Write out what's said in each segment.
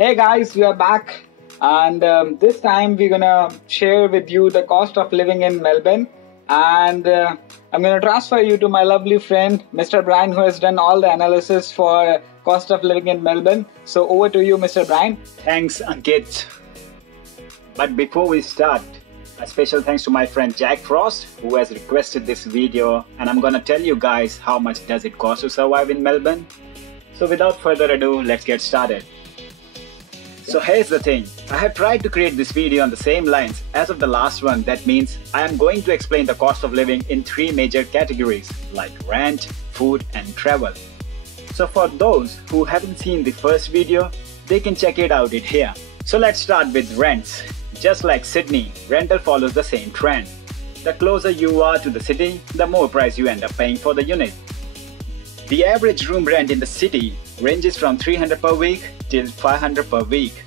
Hey guys, we are back, and this time we're gonna share with you the cost of living in Melbourne, and I'm gonna transfer you to my lovely friend Mr. Brian, who has done all the analysis for cost of living in Melbourne. So over to you, Mr. Brian. Thanks, Ankit. But before we start, a special thanks to my friend Jack Frost, who has requested this video, and I'm gonna tell you guys how much does it cost to survive in Melbourne. So without further ado, let's get started. So here's the thing, I have tried to create this video on the same lines as of the last one. That means I am going to explain the cost of living in three major categories like rent, food and travel. So for those who haven't seen the first video, they can check it out here. So let's start with rents. Just like Sydney, rental follows the same trend. The closer you are to the city, the more price you end up paying for the unit. The average room rent in the city ranges from $300 per week till $500 per week.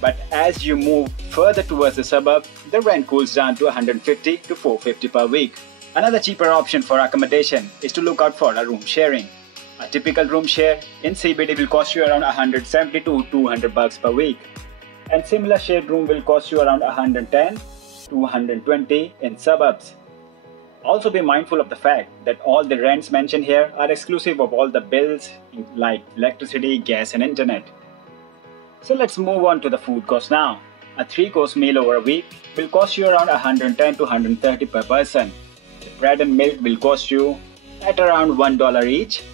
But as you move further towards the suburb, the rent cools down to $150 to $450 per week. Another cheaper option for accommodation is to look out for a room sharing. A typical room share in CBD will cost you around $170 to $200 per week. And similar shared room will cost you around $110 to $120 in suburbs. Also be mindful of the fact that all the rents mentioned here are exclusive of all the bills like electricity, gas and internet. So let's move on to the food cost now. A 3-course meal over a week will cost you around $110 to $130 per person. The bread and milk will cost you at around $1 each.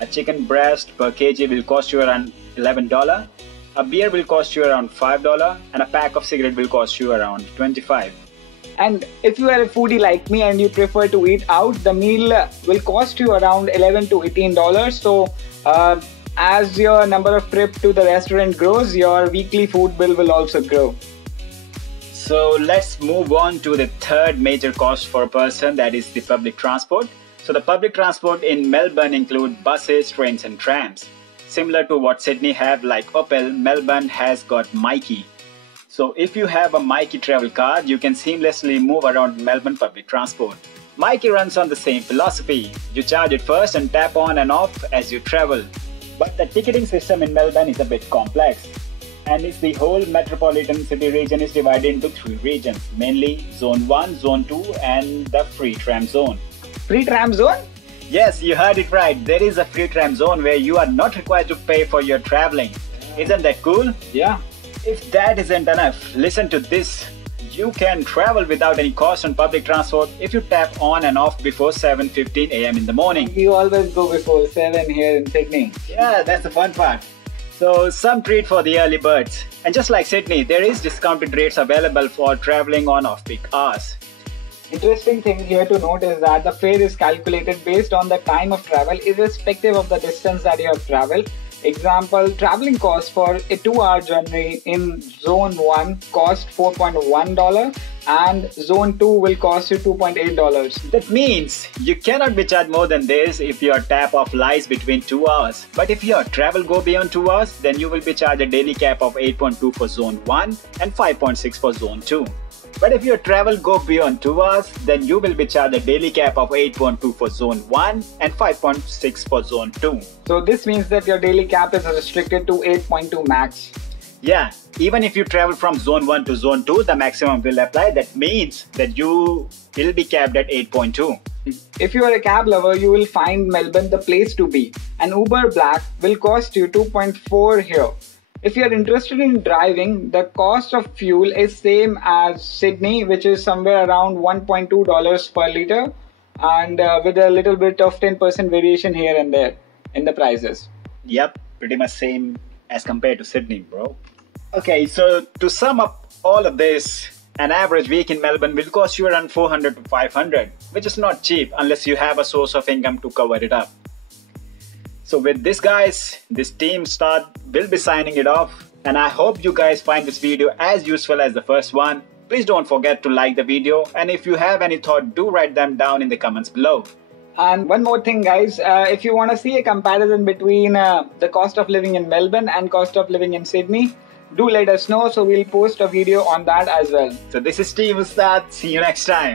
A chicken breast per kg will cost you around $11. A beer will cost you around $5 and a pack of cigarette will cost you around $25. And if you are a foodie like me and you prefer to eat out, the meal will cost you around $11 to $18. So as your number of trips to the restaurant grows, your weekly food bill will also grow. So let's move on to the third major cost for a person, that is the public transport. So the public transport in Melbourne include buses, trains and trams. Similar to what Sydney have like Opel, Melbourne has got Myki. So if you have a Myki travel card, you can seamlessly move around Melbourne public transport. Myki runs on the same philosophy. You charge it first and tap on and off as you travel. But the ticketing system in Melbourne is a bit complex. And it's the whole metropolitan city region is divided into 3 regions, mainly Zone 1, Zone 2 and the free tram zone. Free tram zone? Yes, you heard it right. There is a free tram zone where you are not required to pay for your traveling. Isn't that cool? Yeah. If that isn't enough, listen to this. You can travel without any cost on public transport if you tap on and off before 7:15 AM in the morning. You always go before 7 here in Sydney. Yeah, that's the fun part. So some treat for the early birds. And just like Sydney, there is discounted rates available for traveling on off-peak hours. Interesting thing here to note is that the fare is calculated based on the time of travel irrespective of the distance that you have traveled. Example, traveling cost for a 2-hour journey in Zone 1 cost $4.1 and Zone 2 will cost you $2.8. That means you cannot be charged more than this if your tap off lies between 2 hours. But if your travel go beyond 2 hours, then you will be charged a daily cap of 8.2 for Zone 1 and 5.6 for Zone 2. But if your travel go beyond 2 hours, then you will be charged a daily cap of 8.2 for Zone 1 and 5.6 for Zone 2. So this means that your daily cap is restricted to 8.2 max. Yeah, even if you travel from Zone 1 to Zone 2, the maximum will apply. That means that you will be capped at 8.2. If you are a cab lover, you will find Melbourne the place to be. An Uber Black will cost you 2.4 here. If you are interested in driving, the cost of fuel is same as Sydney, which is somewhere around $1.2 per litre and with a little bit of 10% variation here and there in the prices. Yep, pretty much same as compared to Sydney, bro. Okay, so to sum up all of this, an average week in Melbourne will cost you around $400 to $500, which is not cheap unless you have a source of income to cover it up. So with this guys, this team start will be signing it off, and I hope you guys find this video as useful as the first one. Please don't forget to like the video, and if you have any thought, do write them down in the comments below. And one more thing guys, if you want to see a comparison between the cost of living in Melbourne and cost of living in Sydney, do let us know, so we'll post a video on that as well. So this is Steve Ustad, see you next time.